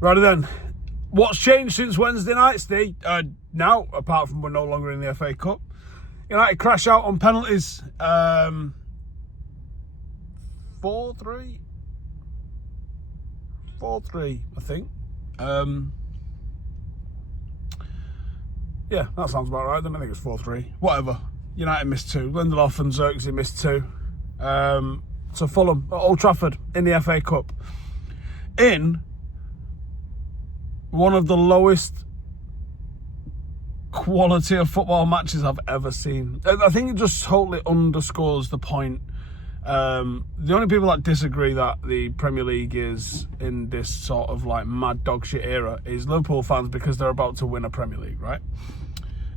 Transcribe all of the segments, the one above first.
Right then, what's changed since Wednesday night, Steve? Now, apart from we're no longer in the FA Cup, United crash out on penalties. 4-3? 4-3, I think. Yeah, that sounds about right. I think it's 4-3. Whatever. United missed 2. Lindelof and Xerxes missed 2. So Fulham at Old Trafford in the FA Cup. In one of the lowest quality of football matches I've ever seen. I think it just totally underscores the point. The only people that disagree that the Premier League is in this sort of like mad dog shit era is Liverpool fans, because they're about to win a Premier League, right?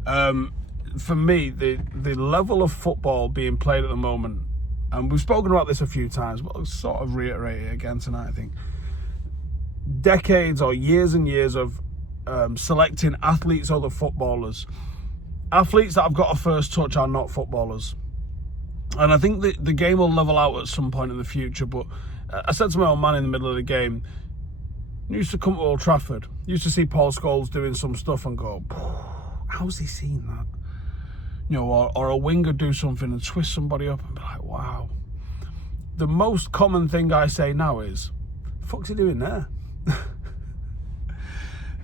For me, the level of football being played at the moment, and we've spoken about this a few times, but I'll sort of reiterate it again tonight, I think. Decades or years and years of selecting athletes over footballers. Athletes that have got a first touch are not footballers. And I think the game will level out at some point in the future. But I said to my old man in the middle of the game, I used to come to Old Trafford, used to see Paul Scholes doing some stuff and go, how's he seen that? You know, or a winger do something and twist somebody up and be like, wow. The most common thing I say now is, the fuck's he doing there?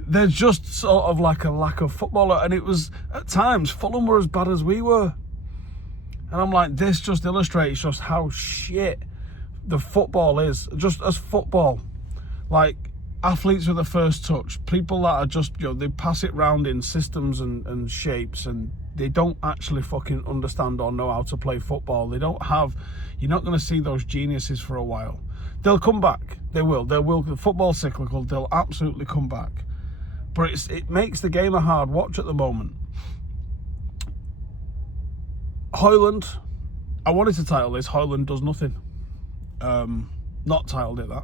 There's just sort of like a lack of footballer, and it was at times Fulham were as bad as we were, and I'm like, this just illustrates just how shit the football is, just as football. Like athletes with a first touch, people that are just, you know, they pass it round in systems and shapes, and they don't actually fucking understand or know how to play football. They don't have. You're not going to see those geniuses for a while. They'll come back. They will. The football's cyclical. They'll absolutely come back. But it makes the game a hard watch at the moment. Højlund, I wanted to title this, Højlund does nothing. Not titled it that.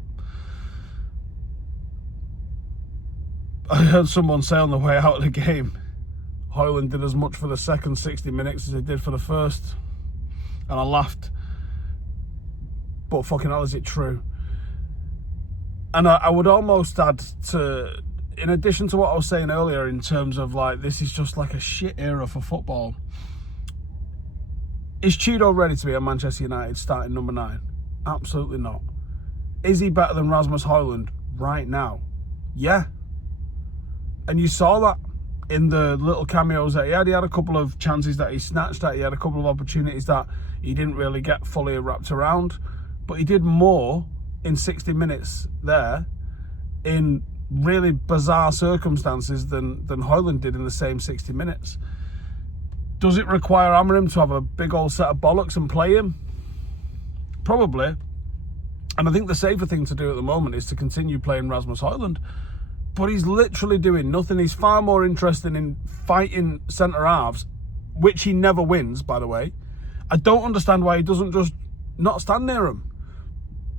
I heard someone say on the way out of the game, Højlund did as much for the second 60 minutes as he did for the first. And I laughed. But fucking hell, is it true? And I would almost add to, in addition to what I was saying earlier in terms of like, this is just like a shit era for football. Is Chido ready to be a Manchester United starting number 9? Absolutely not. Is he better than Rasmus Højlund right now? Yeah. And you saw that in the little cameos that he had. He had a couple of chances that he snatched at. He had a couple of opportunities that he didn't really get fully wrapped around. But he did more in 60 minutes there in really bizarre circumstances than Højlund did in the same 60 minutes. Does it require Amorim to have a big old set of bollocks and play him? Probably. And I think the safer thing to do at the moment is to continue playing Rasmus Højlund. But he's literally doing nothing. He's far more interested in fighting centre-halves, which he never wins, by the way. I don't understand why he doesn't just not stand near him.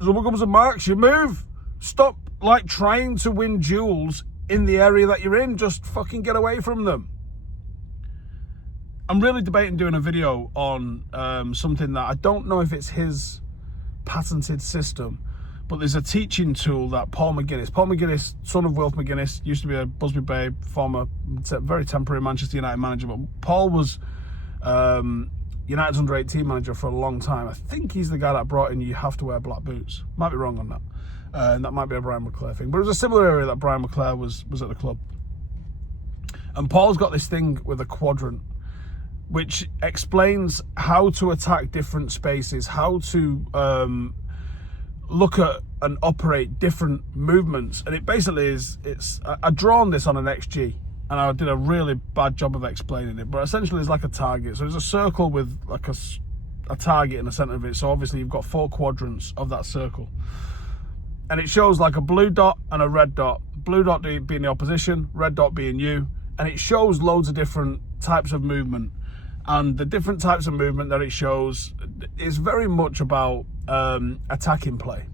Someone comes and marks you, move. Stop like trying to win duels in the area that you're in. Just fucking get away from them. I'm really debating doing a video on something that I don't know if it's his patented system, but there's a teaching tool that Paul McGuinness, son of Wilf McGuinness, used to be a Busby Bay, former, very temporary Manchester United manager, but Paul was United's under-18 manager for a long time. I think he's the guy that brought in you have to wear black boots. Might be wrong on that. And that might be a Brian McClare thing. But it was a similar area that Brian McClare was at the club. And Paul's got this thing with a quadrant, which explains how to attack different spaces, how to look at and operate different movements. And it basically is, I've drawn this on an XG, and I did a really bad job of explaining it, but essentially it's like a target. So there's a circle with like a target in the center of it. So obviously you've got 4 quadrants of that circle. And it shows like a blue dot and a red dot. Blue dot being the opposition, red dot being you. And it shows loads of different types of movement. And the different types of movement that it shows is very much about attacking play.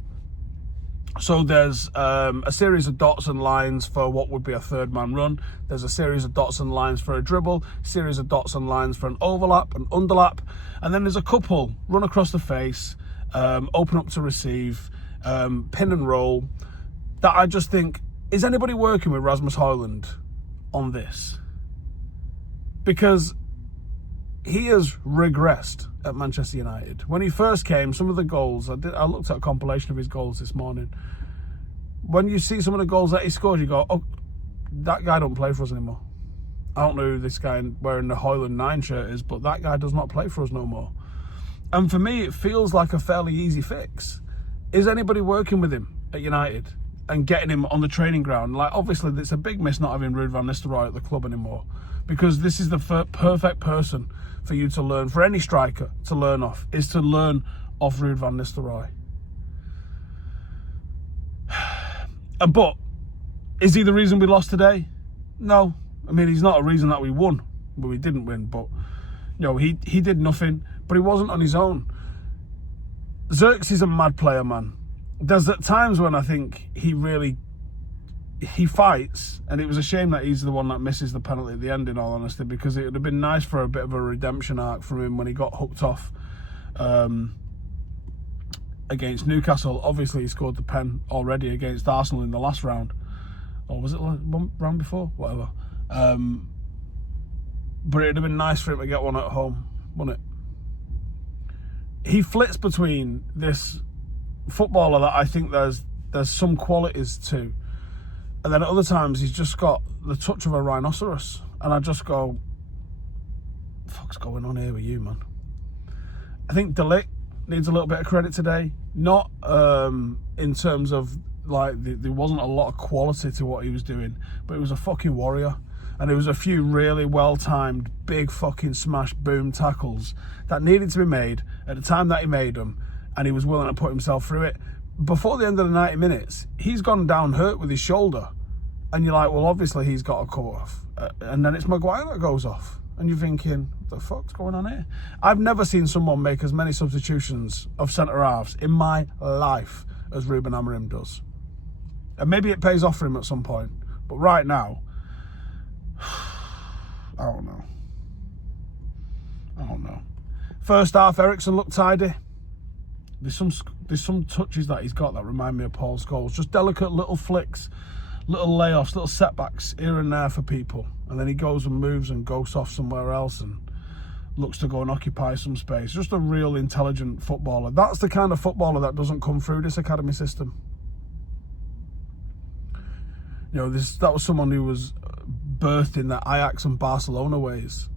So there's a series of dots and lines for what would be a third man run. There's a series of dots and lines for a dribble, series of dots and lines for an overlap, an underlap, and then there's a couple run across the face, open up to receive, pin and roll, that I just think Is anybody working with Rasmus Højlund on this? Because he has regressed at Manchester United. When he first came, some of the goals, I looked at a compilation of his goals this morning. When you see some of the goals that he scored, you go, oh, that guy don't play for us anymore. I don't know who this guy wearing the Hojlund 9 shirt is, but that guy does not play for us no more. And for me, it feels like a fairly easy fix. Is anybody working with him at United and getting him on the training ground? Like, obviously, it's a big miss not having Ruud van Nistelrooy at the club anymore, because this is the perfect person for you to learn, for any striker to learn off, is to learn off Ruud van Nistelrooy. But is he the reason we lost today? No. I mean, he's not a reason that we won. Well, we didn't win, but he did nothing. But he wasn't on his own. Xerxes is a mad player, man. There's at times when I think he fights, and it was a shame that he's the one that misses the penalty at the end, in all honesty, because it would have been nice for a bit of a redemption arc from him when he got hooked off against Newcastle. Obviously, he scored the pen already against Arsenal in the last round. Or was it one round before? Whatever. But it would have been nice for him to get one at home, wouldn't it? He flits between this footballer that I think there's some qualities to, and then at other times he's just got the touch of a rhinoceros, and I just go, fuck's going on here with you, man? I think De Ligt needs a little bit of credit today, not in terms of, like, there wasn't a lot of quality to what he was doing, but he was a fucking warrior. And there was a few really well-timed, big fucking smash boom tackles that needed to be made at the time that he made them, and he was willing to put himself through it. Before the end of the 90 minutes, he's gone down hurt with his shoulder. And you're like, well, obviously he's got a cut off. And then it's Maguire that goes off. And you're thinking, what the fuck's going on here? I've never seen someone make as many substitutions of centre-halves in my life as Ruben Amorim does. And maybe it pays off for him at some point. But right now, I don't know. First half, Eriksen looked tidy. There's some touches that he's got that remind me of Paul Scholes. Just delicate little flicks, little layoffs, little setbacks here and there for people. And then he goes and moves and goes off somewhere else and looks to go and occupy some space. Just a real intelligent footballer. That's the kind of footballer that doesn't come through this academy system. That was someone who was birthed in the Ajax and Barcelona ways.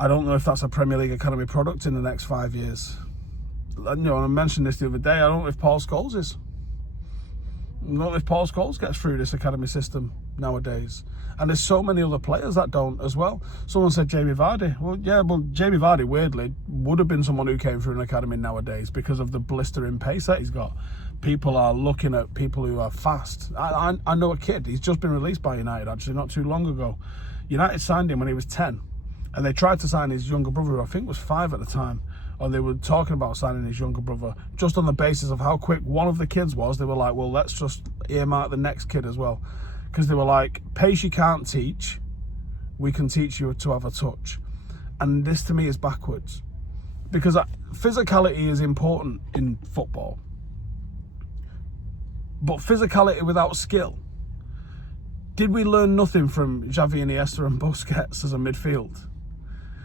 I don't know if that's a Premier League academy product in the next 5 years. And I mentioned this the other day. I don't know if Paul Scholes is. I don't know if Paul Scholes gets through this academy system nowadays. And there's so many other players that don't as well. Someone said Jamie Vardy. Well, yeah, Jamie Vardy, weirdly, would have been someone who came through an academy nowadays because of the blistering pace that he's got. People are looking at people who are fast. I know a kid, he's just been released by United, actually, not too long ago. United signed him when he was 10. And they tried to sign his younger brother, who I think was 5 at the time. Or they were talking about signing his younger brother just on the basis of how quick one of the kids was. They were like, well, let's just earmark the next kid as well. Because they were like, pace you can't teach, we can teach you to have a touch. And this to me is backwards. Because physicality is important in football. But physicality without skill. Did we learn nothing from Xavi, Iniesta and Busquets as a midfield?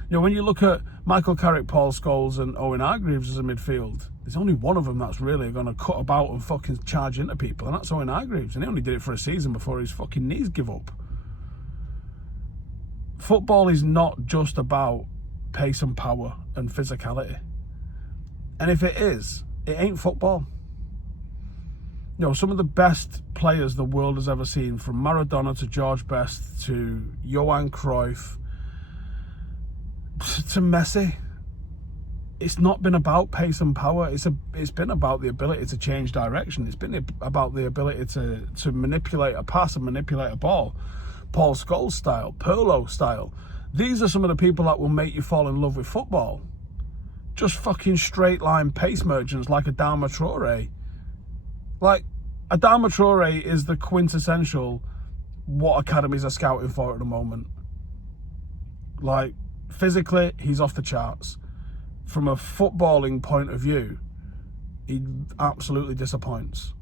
When you look at Michael Carrick, Paul Scholes and Owen Hargreaves as a midfield, there's only one of them that's really going to cut about and fucking charge into people, and that's Owen Hargreaves. And he only did it for a season before his fucking knees give up. Football is not just about pace and power and physicality. And if it is, it ain't football. Some of the best players the world has ever seen, from Maradona to George Best to Johan Cruyff to Messi, it's not been about pace and power. It's been about the ability to change direction. It's been about the ability to manipulate a pass and manipulate a ball. Paul Scholes style, Pirlo style. These are some of the people that will make you fall in love with football. Just fucking straight line pace merchants like Adama Traore. Like, Adama Traore is the quintessential what academies are scouting for at the moment. Like, physically, he's off the charts. From a footballing point of view, he absolutely disappoints.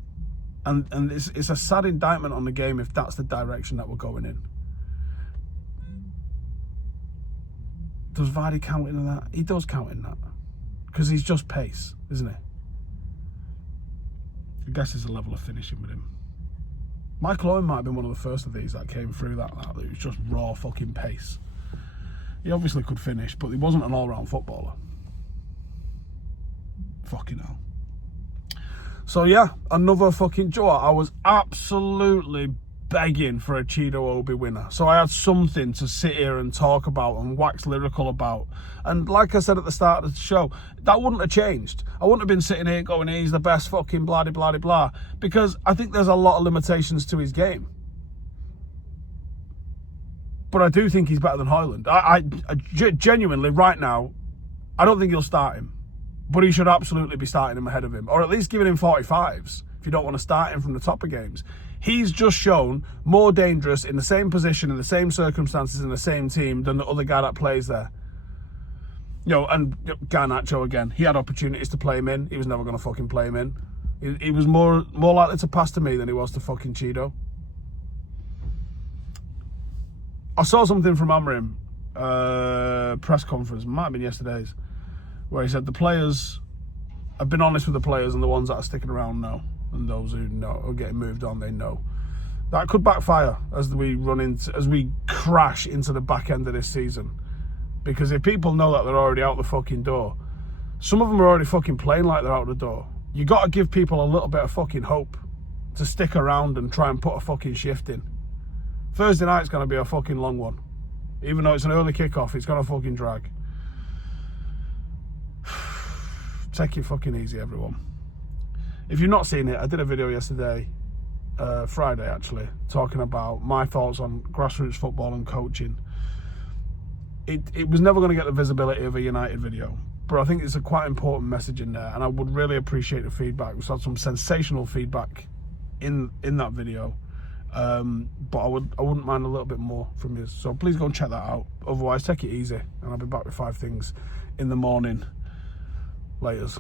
And it's a sad indictment on the game if that's the direction that we're going in. Does Vardy count in that? He does count in that. Because he's just pace, isn't he? I guess there's a level of finishing with him. Michael Owen might have been one of the first of these that came through that it was just raw fucking pace. He obviously could finish, but he wasn't an all-round footballer. Fucking hell. So yeah, another fucking Joe. I was absolutely begging for a Chido-Obi winner. So I had something to sit here and talk about and wax lyrical about. And like I said at the start of the show, that wouldn't have changed. I wouldn't have been sitting here going, he's the best fucking blah, blah, blah, blah. Because I think there's a lot of limitations to his game. But I do think he's better than Højlund. I genuinely, right now, I don't think he'll start him. But he should absolutely be starting him ahead of him. Or at least giving him 45s if you don't want to start him from the top of games. He's just shown more dangerous in the same position, in the same circumstances, in the same team than the other guy that plays there. And Garnacho again. He had opportunities to play him in. He was never going to fucking play him in. He was more likely to pass to me than he was to fucking Chido. I saw something from Amorim, press conference, might have been yesterday's, where he said the players, I've been honest with the players, and the ones that are sticking around know, and those who know are getting moved on, they know. That could backfire as we crash into the back end of this season. Because if people know that they're already out the fucking door, some of them are already fucking playing like they're out the door. You got to give people a little bit of fucking hope to stick around and try and put a fucking shift in. Thursday night's going to be a fucking long one. Even though it's an early kickoff, it's going to fucking drag. Take it fucking easy, everyone. If you've not seen it, I did a video yesterday, Friday actually, talking about my thoughts on grassroots football and coaching. It was never going to get the visibility of a United video, but I think it's a quite important message in there, and I would really appreciate the feedback. We've had some sensational feedback in that video. But I wouldn't mind a little bit more from you. So please go and check that out. Otherwise, take it easy, and I'll be back with 5 things in the morning. Laters.